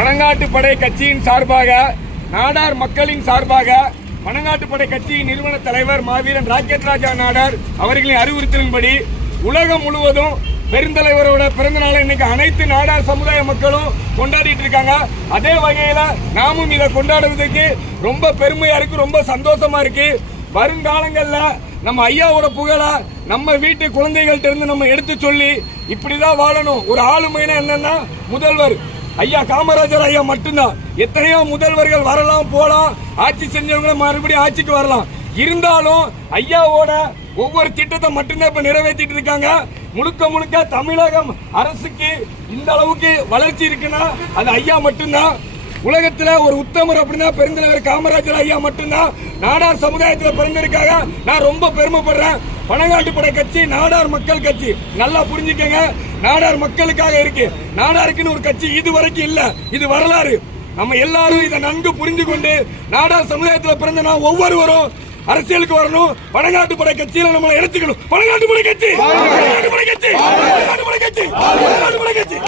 பனங்காட்டுப்படை கட்சியின் சார்பாக, நாடார் மக்களின் சார்பாக, பனங்காட்டுப்படை கட்சியின் நிறுவன தலைவர் மாவீரன் ராக்கெட் ராஜா நாடார் அவர்களின் அறிவுறுத்தலின்படி உலகம் முழுவதும் பெருந்தலைவரோட பிறந்த நாளை இன்னைக்கு அனைத்து நாடார் சமுதாய மக்களும் கொண்டாடிட்டு இருக்காங்க. அதே வகையில நாமும் இதை கொண்டாடுவதற்கு ரொம்ப பெருமையா இருக்கு, ரொம்ப சந்தோஷமா இருக்கு. வருங்காலங்கள்ல நம்ம ஐயாவோட புகழ நம்ம வீட்டு குழந்தைகள்ட்ட இருந்து நம்ம எடுத்து சொல்லி இப்படிதான் வாழணும். ஒரு ஆளுமைனா என்னன்னா முதல்வர் ஐயா காமராஜர் ஐயா மட்டும்தான். எத்தனையோ முதல்வர்கள் வரலாம் போலாம், ஆட்சி செஞ்சவங்க மறுபடியும் ஆட்சிக்கு வரலாம். இருந்தாலும் ஐயாவோட ஒவ்வொரு திட்டத்தை மட்டும்தான் இப்ப நிறைவேற்றிட்டு இருக்காங்க. முழுக்க முழுக்க தமிழகம் அரசுக்கு இந்த அளவுக்கு வளர்ச்சி இருக்குன்னா அது ஐயா மட்டும்தான். உலகத்துல ஒரு உத்தமர் அப்படின்னா பெருந்தலைவர் காமராஜர் ஐயா மட்டும்தான். நாடார் சமுதாயத்தில் பிறந்திருக்காங்க. நான் ரொம்ப பெருமைப்படுறேன். பனங்காட்டுப்படை கட்சி நாடார் மக்கள் கட்சி. நல்லா புரிஞ்சுக்கங்க, நாடார் மக்களுக்காக இருக்கு. நாடாருக்குன்னு ஒரு கட்சி இது வரைக்கும் இல்ல, இது வரலாறு. நம்ம எல்லாரும் இதை நன்கு புரிந்து கொண்டு நாடார் சமுதாயத்தில் பிறந்த நான் ஒவ்வொருவரும் அரசியலுக்கு வரணும். பனங்காட்டுப்படை கட்சியில நம்மளை எடுத்துக்கணும். பனங்காட்டுப்படை கட்சி, பனங்காட்டுப்படை கட்சி, பனங்காட்டுப்படை கட்சி, பனங்காட்டுப்படை கட்சி.